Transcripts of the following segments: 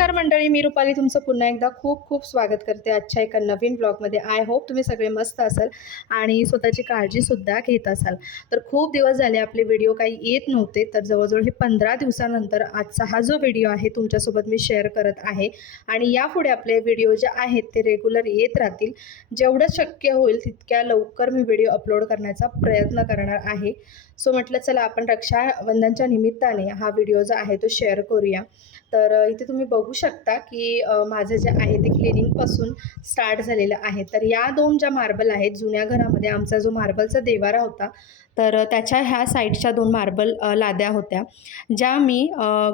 नमस्कार मंडळी, मी रुपाली तुमचं पुन्हा एकदा खूप खूप स्वागत करते आजच्या एका नवीन ब्लॉगमध्ये। आय होप तुम्ही सगळे मस्त असाल आणि स्वतःची काळजीसुद्धा घेत असाल। तर खूप दिवस झाले आपले व्हिडिओ काही येत नव्हते, तर जवळजवळ हे 15 दिवसानंतर आजचा हा जो व्हिडिओ आहे तुमच्यासोबत मी शेअर करत आहे। आणि यापुढे आपले व्हिडिओ जे आहेत ते रेग्युलर येत राहतील। जेवढं शक्य होईल तितक्या लवकर मी व्हिडिओ अपलोड करण्याचा प्रयत्न करणार आहे। सो म्हटलं चला आपण रक्षाबंधनच्या निमित्ताने हा व्हिडिओ जो आहे तो शेअर करूया। तर इथे तुम्ही बघू शकता की माझं जे आहे ते क्लिनिंगपासून स्टार्ट झालेलं आहे। तर या दोन ज्या मार्बल आहेत, जुन्या घरामध्ये आमचा जो मार्बलचा देवारा होता, तर त्याच्या ह्या साईडच्या दोन मार्बल लाद्या होत्या, ज्या मी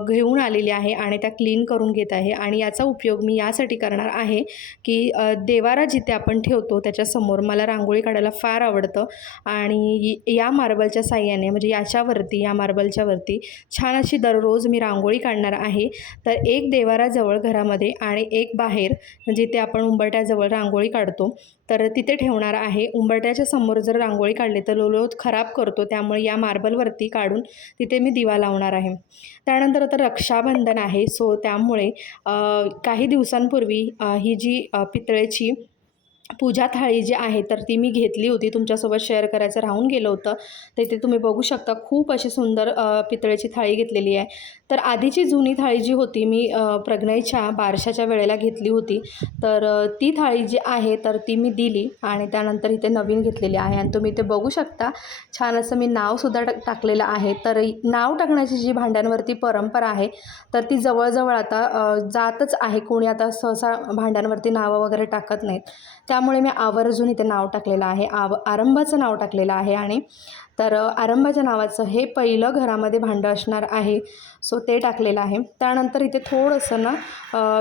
घेऊन आलेली आहे आणि त्या क्लीन करून घेत आहे। आणि याचा उपयोग मी यासाठी करणार आहे की देवारा जिथे आपण ठेवतो त्याच्यासमोर मला रांगोळी काढायला फार आवडतं। आणि या मार्बलच्या साह्याने म्हणजे याच्यावरती, या मार्बलच्या वरती छान अशी दररोज मी रांगोळी काढणार आहे। तर एक देवाराजवळ घरामध्ये आणि एक बाहेर जिथे आपण उंबरठ्याजवळ रांगोळी काढतो तर तिथे ठेवणार आहे। उंबरठ्याच्या समोर जर रांगोळी काढली तर लोळत खराब करतो, त्यामुळे या मार्बलवरती काढून तिथे मी दिवा लावणार आहे। त्यानंतर आता रक्षाबंधन आहे, सो त्यामुळे काही दिवसांपूर्वी ही जी पितळेची पूजा थाळी जी आहे तर ती मी घेतली होती, तुमच्यासोबत शेअर करायचं राहून गेलं होतं। तर इथे तुम्ही बघू शकता खूप अशी सुंदर पितळेची थाळी घेतलेली आहे। तर आधीची जुनी थाळी जी होती मी प्रज्ञेच्या बारशाच्या वेळेला घेतली होती, तर ती थाळी जी आहे तर ती मी दिली आणि त्यानंतर इथे नवीन घेतलेली आहे। आणि तुम्ही इथे बघू शकता छान असं मी नावसुद्धा टाकलेलं आहे। तर नाव टाकण्याची जी भांड्यांवरती परंपरा आहे तर ती जवळजवळ आता जातच आहे। कोणी आता सहसा भांड्यांवरती नावं वगैरे टाकत नाहीत, त्यामुळे मी आवर्जून इथे नाव टाकलेलं आहे, आरंभाचं नाव टाकलेलं आहे। आणि तर आरंभाच्या नावाचं हे पहिलं घरामध्ये भांडं असणार आहे, सो ते टाकलेलं आहे। त्यानंतर इथे थोडंसं ना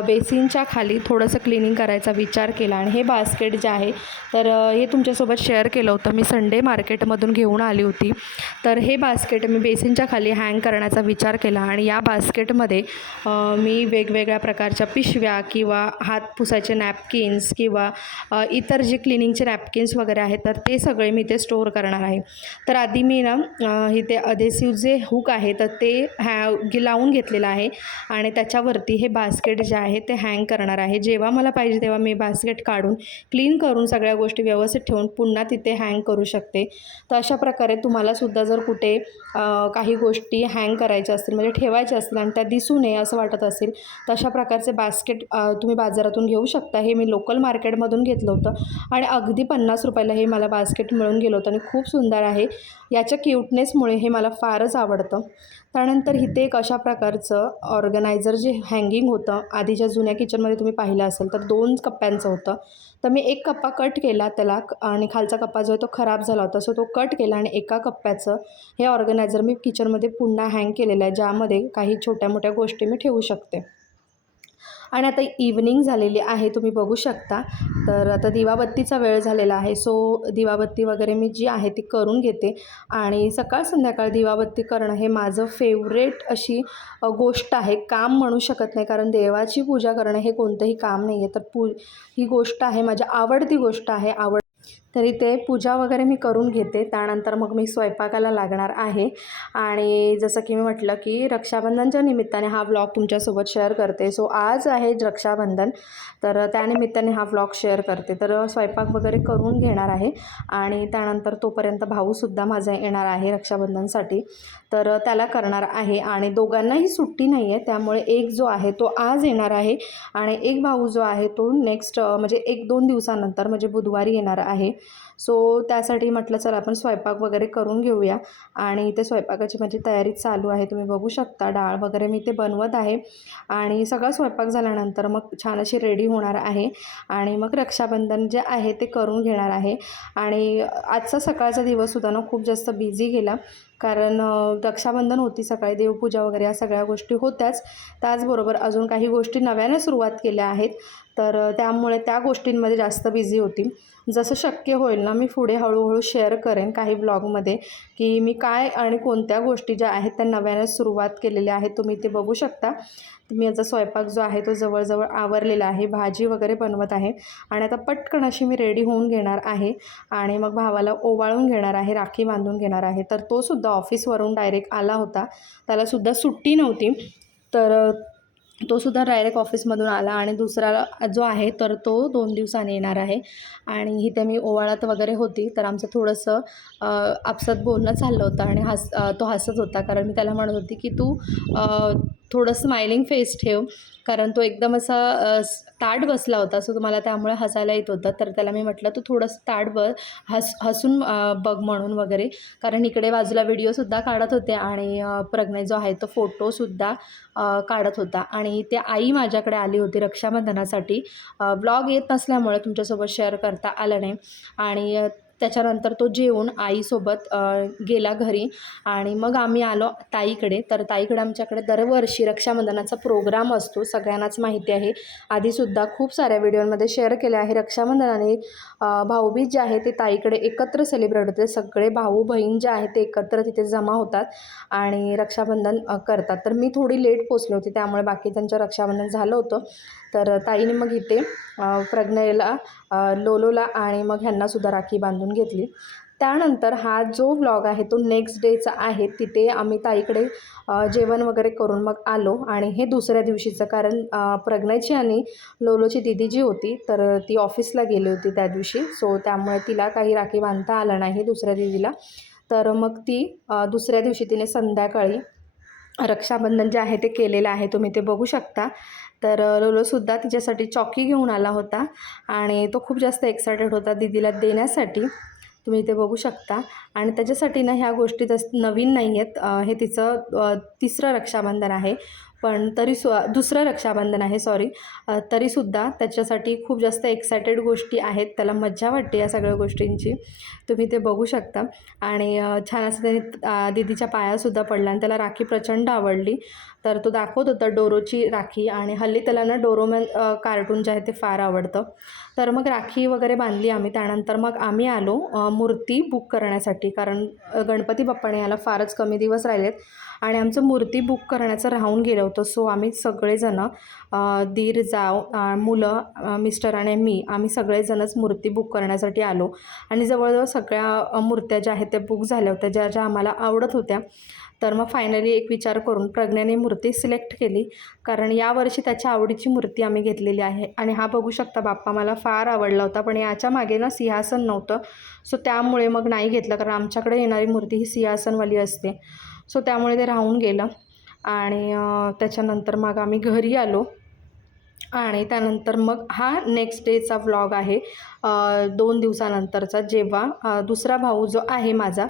बेसिनच्या खाली थोडंसं क्लिनिंग करायचा विचार केला। आणि हे बास्केट जे आहे तर हे तुमच्यासोबत शेअर केलं होतं, मी संडे मार्केटमधून घेऊन आली होती। तर हे बास्केट मी बेसिनच्या खाली हँग करण्याचा विचार केला आणि या बास्केटमध्ये मी वेगवेगळ्या प्रकारच्या पिशव्या किंवा हात पुसायचे नॅपकिन्स किंवा इतर जे क्लिनिंगचे नॅपकिन्स वगैरे आहेत तर ते सगळे मी इथे स्टोअर करणार आहे। तर आधी मी ना इथे अधेसिव्ह जे हुक आहे तर ते लावून घेतलेलं आहे आणि त्याच्यावरती हे बास्केट जे आहे ते हँग करणार आहे। जेव्हा मला पाहिजे तेव्हा मी बास्केट काढून क्लीन करून सगळ्या गोष्टी व्यवस्थित ठेवून पुन्हा तिथे हँग करू शकते। तर अशा प्रकारे तुम्हालासुद्धा जर कुठे काही गोष्टी हँग करायच्या असतील म्हणजे ठेवायच्या असतील आणि त्या दिसू नये असं वाटत असेल तर अशा प्रकारचे बास्केट तुम्ही बाजारातून घेऊ शकता। हे मी लोकल मार्केटमधून घेतलं होतं आणि अगदी 50 रुपयाला हे मला बास्केट मिळून गेलं होतं आणि खूप सुंदर आहे। याच्या क्यूटनेसमुळे हे मला फारच आवडतं। त्यानंतर इथे एक अशा प्रकारचं ऑर्गनायझर जे हँगिंग होतं, आधीच्या जुन्या किचनमध्ये तुम्ही पाहिलं असेल तर 2 कप्प्यांचं होतं। तर मी एक कप्पा कट केला त्याला आणि खालचा कप्पा जो आहे तो खराब झाला होता, सो तो कट केला आणि एका कप्प्याचं हे ऑर्गनायझर मी किचनमध्ये पुन्हा हँग केलेलं आहे, ज्यामध्ये काही छोट्या मोठ्या गोष्टी मी ठेवू शकते। आणि आता इव्हनिंग झालेली आहे, तुम्ही बघू शकता। तर आता दिवाबत्तीचा वेळ झालेला आहे, सो दिवाबत्ती वगैरे मी जी आहे ती करून घेते। आणि सकाळ संध्याकाळ दिवाबत्ती करणं हे माझं फेवरेट अशी गोष्ट आहे, काम म्हणू शकत नाही, कारण देवाची पूजा करणं हे कोणतंही काम नाही आहे। तर ही गोष्ट आहे, माझी आवडती गोष्ट आहे। तरी ते पूजा वगैरे मी करून घेते, त्यानंतर मग मी स्वयंपाकाला लागणार आहे। आणि जसं की मी म्हटलं की रक्षाबंधनच्या निमित्ताने हा व्लॉग तुमच्यासोबत शेअर करते। सो आज आहे रक्षाबंधन, तर त्यानिमित्ताने हा व्लॉग शेअर करते। तर स्वयंपाक वगैरे करून घेणार आहे आणि त्यानंतर तोपर्यंत भाऊसुद्धा माझा येणार आहे रक्षाबंधनसाठी, तर त्याला करणार आहे। आणि दोघांनाही सुट्टी नाही आहे, त्यामुळे एक जो आहे तो आज येणार आहे आणि एक भाऊ जो आहे तो नेक्स्ट म्हणजे 1-2 दिवसानंतर म्हणजे बुधवारी येणार आहे। सो त्यासाठी म्हटलं चला आपण स्वयंपाक वगैरे करून घेऊया। आणि इथे स्वयंपाकाची माझी तयारी चालू आहे, तुम्ही बघू शकता। डाळ वगैरे मी ते बनवत आहे आणि सगळा स्वयंपाक झाल्यानंतर मग छान अशी रेडी होणार आहे आणि मग रक्षाबंधन जे आहे ते करून घेणार आहे। आणि आजचा सकाळचा दिवससुद्धा ना खूप जास्त बिझी गेला, कारण रक्षाबंधन होती, सकाळी देवपूजा वगैरे या सगळ्या गोष्टी होत्याच, त्याचबरोबर अजून काही गोष्टी नव्याने सुरुवात केल्या आहेत, तर त्यामुळे त्या गोष्टींमध्ये जास्त बिझी होती। जसं शक्य होईल ना मी पुढे हळूहळू शेअर करेन काही ब्लॉगमध्ये की मी काय आणि कोणत्या गोष्टी ज्या आहेत त्या नव्याने सुरुवात केलेल्या आहेत। तुम्ही ते बघू शकता। मी याचा स्वयंपाक जो आहे तो जवळजवळ आवरलेला आहे, भाजी वगैरे बनवत आहे आणि आता पटकन अशी मी रेडी होऊन घेणार आहे आणि मग भावाला ओवाळून घेणार आहे, राखी बांधून घेणार आहे। तर तोसुद्धा ऑफिसवरून डायरेक्ट आला होता, त्यालासुद्धा सुट्टी नव्हती, तर तो सुद्धा डायरेक्ट ऑफिसमधून आला आणि दुसरा जो आहे तर तो 2 दिवसांनी येणार आहे. आणि इथे मी ओवाळत वगैरे होती, तर आमचं थोडंसं आपसात बोलणं चाललं होतं आणि तो हसत होता, कारण मी त्याला म्हणत होती की तू थोडं स्माइलिंग फेस ठेव, कारण तो एकदम असा ताठ बसला होता, सो मला त्यामुळे हसायला येत होतं. तर त्याला मी म्हटलं तू थोडंसं ताठ हसून बघ म्हणून वगैरे, कारण इकडे बाजूला व्हिडिओसुद्धा काढत होते आणि प्रज्ञा जो आहे तो फोटोसुद्धा काढत होता. आणि त्या आई माझ्याकडे आली होती रक्षाबंधनासाठी. ब्लॉग येत नसल्यामुळे तुमच्यासोबत शेअर करता आलं नाही. आणि त्याच्यानंतर तो जेवून आईसोबत गेला घरी आणि मग आम्ही आलो ताईकडे. तर ताईकडे आमच्याकडे दरवर्षी रक्षाबंधनाचा प्रोग्राम असतो, सगळ्यांनाच माहिती आहे. आधीसुद्धा खूप साऱ्या व्हिडिओमध्ये शेअर केले आहे. रक्षाबंधनाने भाऊबीज जे आहे ते ताईकडे एकत्र सेलिब्रेट होते. सगळे भाऊ बहीण जे आहेत ते एकत्र तिथे जमा होतात आणि रक्षाबंधन करतात. तर मी थोडी लेट पोचले होते, त्यामुळे बाकीच्यांचं रक्षाबंधन झालं होतं. तर ताईने मग इथे प्रज्ञेला, लोलोला आणि मग ह्यांनासुद्धा राखी बांधून घेतली. त्यानंतर हा जो व्लॉग आहे तो नेक्स्ट डेचा आहे. तिथे आम्ही ताईकडे जेवण वगैरे करून मग आलो आणि हे दुसऱ्या दिवशीचं, कारण प्रज्ञाची आणि लोलोची दीदी जी होती तर ती ऑफिसला गेली होती त्या दिवशी, सो त्यामुळे तिला काही राखी बांधता आलं नाही दुसऱ्या दीदीला. तर मग ती दुसऱ्या दिवशी तिने संध्याकाळी रक्षाबंधन जे आहे ते केलेलं आहे, तुम्ही ते बघू शकता. तर लोलोसुद्धा तिच्यासाठी चॉकी घेऊन आला होता आणि तो खूप जास्त एक्सायटेड होता दीदीला देण्यासाठी, तुम्ही ते बघू शकता. आणि त्याच्यासाठी ना ह्या गोष्टी नवीन नाही आहेत. हे तिचं तिसरं रक्षाबंधन आहे, पण दुसरं रक्षाबंधन आहे सॉरी. तरीसुद्धा त्याच्यासाठी खूप जास्त एक्सायटेड गोष्टी आहेत, त्याला मज्जा वाटते या सगळ्या गोष्टींची, तुम्ही ते बघू शकता. आणि छान असं त्याने दीदीच्या पायासुद्धा पडला आणि त्याला राखी प्रचंड आवडली. तर तो दाखवत होता डोरोची राखी, आणि हल्ली त्याला ना डोरोमॅन कार्टून जे आहे ते फार आवडतं. तर मग राखी वगैरे बांधली आम्ही. त्यानंतर मग आम्ही आलो मूर्ती बुक करण्यासाठी, कारण गणपती बाप्पाने याला फारच कमी दिवस राहिलेत आणि आमचं मूर्ती बुक करण्याचं राहून गेलं होतं. सो आम्ही सगळेजणं, दीर, जाव, मुलं, मिस्टर आणि आम्ही सगळेजणच मूर्ती बुक करण्यासाठी आलो. आणि जवळजवळ सगळ्या मूर्त्या ज्या आहेत त्या बुक झाल्या होत्या, ज्या ज्या आम्हाला आवडत होत्या. तर मग फायनली एक विचार करून प्रज्ञाने मूर्ती सिलेक्ट केली, कारण यावर्षी त्याच्या आवडीची मूर्ती आम्ही घेतलेली आहे. आणि हा बघू शकता बाप्पा मला फार आवडला होता, पण याच्या मागे ना सिंहासन नव्हतं, सो त्यामुळे मग नाही घेतलं, कारण आमच्याकडे येणारी मूर्ती ही सिंहासनवाली असते, सो त्यामुळे ते राहून गेलं. आणि त्याच्यानंतर मग आम्ही घरी आलो आणि त्यानंतर मग हा नेक्स्ट डेचा व्लॉग आहे, 2 दिवसानंतरचा, जेव्हा दुसरा भाऊ जो आहे माझा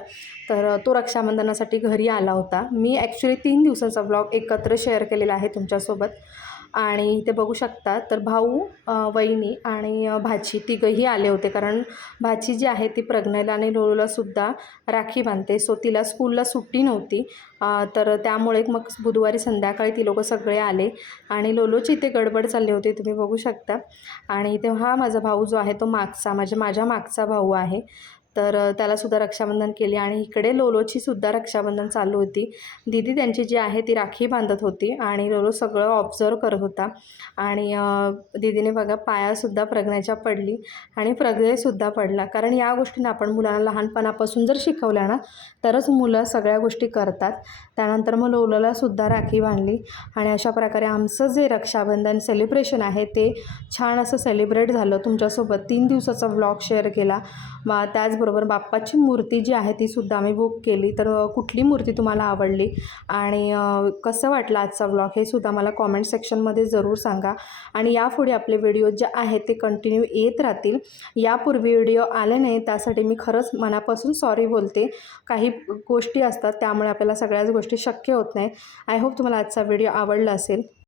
तर तो रक्षाबंधनासाठी घरी आला होता. मी ॲक्च्युली 3 दिवसांचा व्लॉग एकत्र शेअर केलेला आहे तुमच्यासोबत. आणि ते बघू शकता, तर भाऊ, वहिनी आणि भाची तिघंही आले होते, कारण भाची जी आहे ती प्रज्ञेला आणि लोलोलासुद्धा राखी बांधते, सो तिला स्कूलला सुट्टी नव्हती. तर त्यामुळे मग बुधवारी संध्याकाळी ती लोकं सगळे आले आणि लोलोची इथे गडबड चालली होती, तुम्ही बघू शकता. आणि तेव्हा माझा भाऊ जो आहे तो माझ्या मागचा भाऊ आहे, तर त्यालासुद्धा रक्षाबंधन केली. आणि इकडे लोलोचीसुद्धा रक्षाबंधन चालू होती. दीदी त्यांची जी आहे ती राखी बांधत होती आणि लोलो सगळं ऑब्झर्व करत होता. आणि दीदीने बघा पायासुद्धा प्रज्ञेच्या पडली आणि प्रज्ञेसुद्धा पडला, कारण या गोष्टींना आपण मुलांना लहानपणापासून जर शिकवल्या ना तरच मुलं सगळ्या गोष्टी करतात. त्यानंतर मग लोलोलासुद्धा राखी बांधली आणि अशा प्रकारे आमचं जे रक्षाबंधन सेलिब्रेशन आहे ते छान असं सेलिब्रेट झालं. तुमच्यासोबत 3 दिवसाचा व्लॉग शेअर केला. मग त्याचबरोबर बाप्पाची मूर्ती जी आहे तीसुद्धा आम्ही बुक केली. तर कुठली मूर्ती तुम्हाला आवडली आणि कसं वाटलं आजचा व्लॉग हे सुद्धा मला कॉमेंट सेक्शनमध्ये जरूर सांगा. आणि यापुढे आपले व्हिडिओ जे आहेत ते कंटिन्यू येत राहतील. यापूर्वी व्हिडिओ आले नाही त्यासाठी मी खरंच मनापासून सॉरी बोलते. काही गोष्टी असतात त्यामुळे आपल्याला सगळ्याच गोष्टी शक्य होत नाही. आय होप तुम्हाला आजचा व्हिडिओ आवडला असेल.